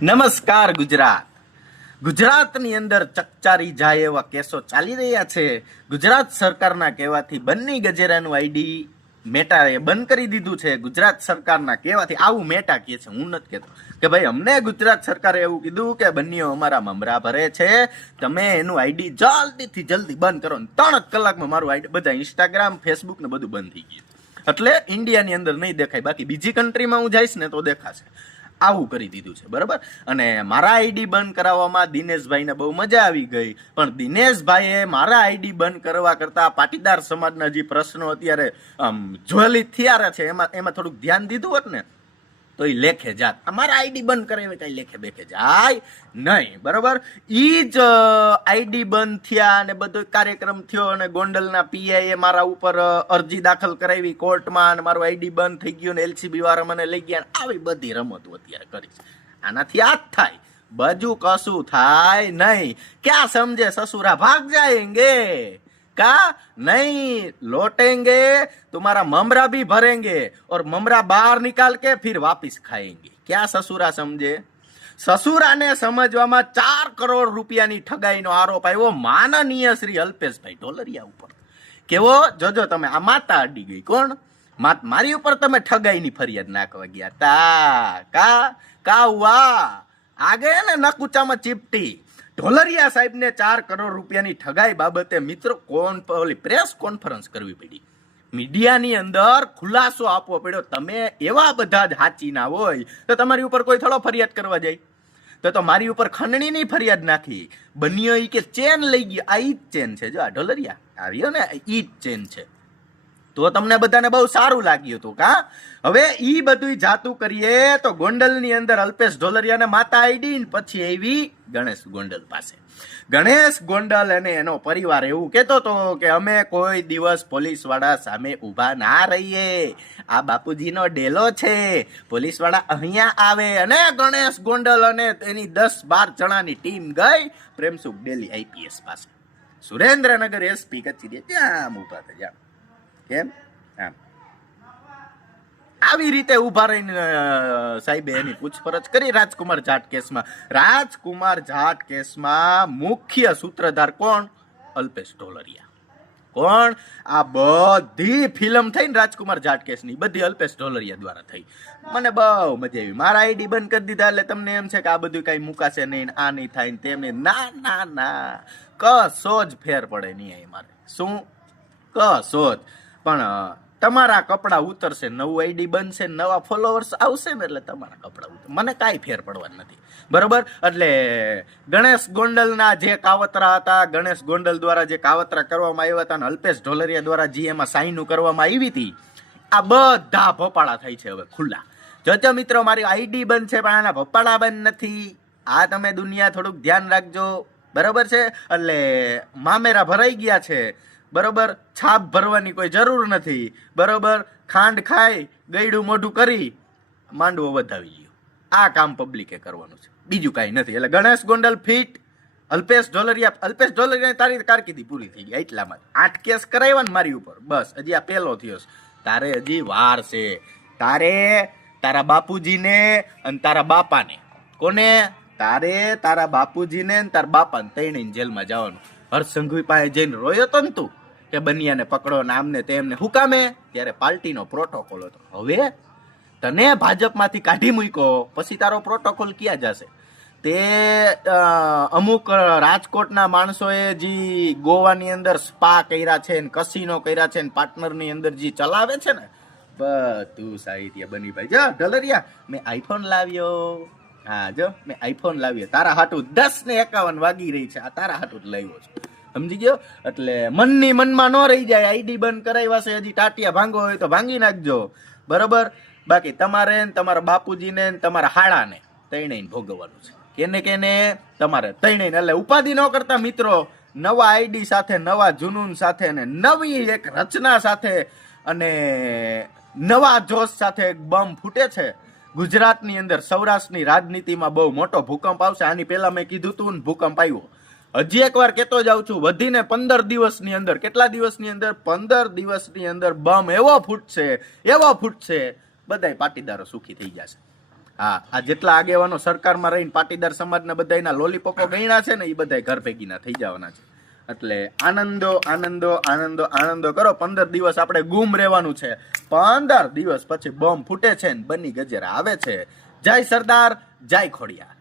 નમસ્કાર ગુજરાત. ગુજરાતની અંદર ચકચારી જાય એવા કેસો ચાલી રહ્યા છે. ગુજરાત સરકારના કહેવાથી બન્ની ગજેરાનું આઈડી મેટાએ બંધ કરી દીધું છે. ગુજરાત સરકારના કહેવાથી આવું મેટા કહે છે, હું નથી કહેતો કે ભાઈ અમને ગુજરાત સરકારે એવું કીધું કે બન્નીઓ અમારા મમરા ભરે છે, તમે એનું આઈડી જલ્દીથી જલ્દી બંધ કરો. 3 કલાકમાં મારું આઈડી બધા ઇન્સ્ટાગ્રામ ફેસબુક ને બધું બંધ થઈ ગયું. એટલે ઇન્ડિયાની અંદર નહીં દેખાય, બાકી બીજી કન્ટ્રીમાં હું જઈશ ને તો દેખાશે. આવું કરી દીધું છે, બરાબર. અને મારા આઈડી બંધ કરાવવામાં દિનેશભાઈને બહુ મજા આવી ગઈ, પણ દિનેશભાઈએ મારા આઈડી બંધ કરવા કરતા પાટીદાર સમાજના જે પ્રશ્નો અત્યારે જ્વલિત થયા છે એમાં થોડુંક ધ્યાન દીધું હોત ને તો એ લેખે જાત. અમારા આઈડી બંધ કરે કઈ લેખે બેખે જાય નહીં, બરાબર. ઈ જ આઈડી બંધ થયા અને બધો કાર્યક્રમ થયો અને ગોંડલના પીઆઈએ મારા ઉપર અરજી દાખલ કરાવી કોર્ટમાં અને મારું આઈડી બંધ થઈ ગયું ને એલસીબી વાળા મને લઈ ગયા. આવી બધી રમતો અત્યારે કરી છે. આનાથી આ જ થાય, બાજુ કશું થાય નહીં. ક્યાં સમજે સસુરા ભાગ જાયેંગે का नहीं लौटेंगे, तुम्हारा ममरा भी भरेंगे और ममरा बाहर निकाल के फिर वापिस खाएंगे. क्या ससुरा समझे? સસુરાને સમજવામાં 4 કરોડ રૂપિયાની ઠગાઈનો આરોપ આવ્યો માનનીય શ્રી અલ્પેશભાઈ ઢોલરિયા ઉપર. કેવો જોજો તમે, આ માતા અડી ગઈ. કોણ? મારી ઉપર તમે ઠગાઈની ફરિયાદ નાખવા ગયા તા. કા હુઆ આ ગયા ને નકુચામાં ચીપટી. ઢોલરિયા સાહેબને 4 કરોડ રૂપિયાની ઠગાઈ બાબતે મિત્રો પ્રેસ કોન્ફરન્સ કરવી પડી. મીડિયાની અંદર ખુલાસો આપવો પડ્યો. તમે એવા બધા જ હાચી ના હોય તો તમારી ઉપર કોઈ થોડો ફરિયાદ કરવા જાય? તો મારી ઉપર ખંડણીની ફરિયાદ નાખી. બન્યો ઈ કે ચેન લઈ ગયો. આ ઈ જ ચેન છે, જો આ ઢોલરિયા આવ્યો ને ઈ જ ચેન છે. તો તમને બધાને બહુ સારું લાગ્યું હતું કા? હવે ઈ બધું જાતું કરીએ તો ગોંડલની અંદર અલ્પેશ ઢોલરિયાને માતા આઈડી, પછી આવી ગણેશ ગોંડલ પાસે. ગણેશ ગોંડલ અને એનો પરિવાર એવું કહેતો હતો કે અમે કોઈ દિવસ પોલીસ વાળા સામે ઉભા ના રહીએ, આ બાપુજીનો ડેલો છે, પોલીસ વાળા અહીંયા આવે. અને ગણેશ ગોંડલ અને એની 10-12 જણાની ટીમ ગઈ પ્રેમસુખ ડેલી આઈપીએસ પાસે, સુરેન્દ્રનગર એસપી કચેરી ત્યાં ઉભા થયા. કેમ? આવી રીતે ઉભા રહીને સાહેબે એની પૂછપરછ કરી રાજકુમાર જાટ કેસમાં. રાજકુમાર જાટ કેસમાં મુખ્ય સૂત્રધાર કોણ? અલ્પેશ ઢોલરિયા. કોણ? આ બધી ફિલ્મ થઈ ને રાજકુમાર જાટ કેસની બધી અલ્પેશ ઢોલરિયા દ્વારા થઈ. મને બહુ મજા આવી. મારા આઈડી બંધ કરી દીધા એટલે તમને એમ છે કે આ બધું કઈ મુકાશે નહીં, આ નહીં થાય ને તેમ નહીં. ના, કશો જ ફેર પડે નહીં. મારે શું કશો જ. પણ તમારા કપડા ઉતરશે, નવું આઈડી બનશે, નવા ફોલોવર્સ આવશે ને એટલે તમારા કપડા ઉતરશે. મને કાંઈ ફેર પડવા નથી, બરોબર. એટલે ગણેશ ગોંડલના જે કાવતરા હતા, ગણેશ ગોંડલ દ્વારા જે કાવતરા કરવામાં આવ્યા હતા અને અલ્પેશ ઢોલરિયા દ્વારા જે એમાં સાઈનું કરવામાં આવી હતી, આ બધા ભોપાળા થઈ છે હવે ખુલ્લા. જોજો મિત્રો, મારી આઈડી બંધ છે પણ આના ભોપાળા બંધ નથી. આ તમે દુનિયા થોડુંક ધ્યાન રાખજો, બરોબર છે. એટલે મામેરા ભરાઈ ગયા છે, બરોબર. છાપ ભરવાની કોઈ જરૂર નથી, બરોબર. ખાંડ ખાઈ ગયડું મોઢું કરી માંડવો વધાવી ગયો. આ કામ પબ્લિકે કરવાનું છે, બીજું કાંઈ નથી. એટલે ગણેશ ગોંડલ ફિટ, અલ્પેશ ઢોલરિયા તારી કારકિર્દી પૂરી થઈ ગઈ. એટલામાં 8 કેસ કરાવ્યા ને મારી ઉપર, બસ હજી આ પહેલો થયો છે. તારે હજી વાર છે. તારે તારા બાપુજીને અને તારા બાપાને, કોને? તારે તારા બાપુજીને અને તારા બાપાને ત્રણેય જેલમાં જવાનું. હર્ષસંઘવી પાસે જઈને રોયો તો ને તું કે બનિયાને પકડો ને આમને તેમને. હું કામે? ત્યારે પાર્ટીનો પ્રોટોકોલ હતો. હવે તને ભાજપમાંથી કાઢી મૂક્યો પછી તારો પ્રોટોકોલ ક્યાં જશે? તે અમુક રાજકોટના માણસોએ જે ગોવાની અંદર સ્પા કર્યા છે ને કસીનો કર્યા છે ને પાર્ટનરની અંદર જે ચલાવે છે ને બધું સાહિત્ય બની ભાઈ. જો ઢોલરિયા, મેં આઈફોન લાવ્યો. હા જો મેં આઈફોન લાવ્યો તારા હાટું. 10:51 વાગી રહી છે, આ તારા હાટું જ લાવ્યો છું, સમજી ગયો? એટલે મનની મનમાં ન રહી જાય. આઈડી બંધ કરાવ્યા છે, હજી ટાટિયા ભાંગો હોય તો ભાંગી નાખજો, બરોબર. બાકી તમારે તમારા બાપુજીને તમારા હાડાને ત્રણેય ભોગવવાનું છે. કેને તમારે ત્રણેય. એટલે ઉપાધિ ન કરતા મિત્રો, નવા આઈડી સાથે, નવા જુનૂન સાથે ને નવી એક રચના સાથે અને નવા જોશ સાથે એક બમ ફૂટે છે. ગુજરાતની અંદર સૌરાષ્ટ્રની રાજનીતિમાં બહુ મોટો ભૂકંપ આવશે. આની પહેલા મેં કીધું તું ને ભૂકંપ આવ્યો. હજી એકવાર કહેતો જાઉં છું, વધીને 15 દિવસની અંદર, કેટલા દિવસની અંદર? 15 દિવસની અંદર બમ એવો ફૂટશે, બધાય પાટીદારો સુખી થઈ જશે. હા, આ જેટલા આગેવાનો સરકારમાં રહીને પાટીદાર સમાજના બધાયના લોલીપોપો ગણ્યા છે ને એ બધા ઘર ભેગીના થઈ જવાના છે. એટલે આનંદો આનંદો આનંદો આનંદો કરો. 15 દિવસ આપણે ગુમ રહેવાનું છે. 15 દિવસ પછી બોમ્બ ફૂટે છે ને બની ગજેરા આવે છે. જય સરદાર, જય ખોડિયાર.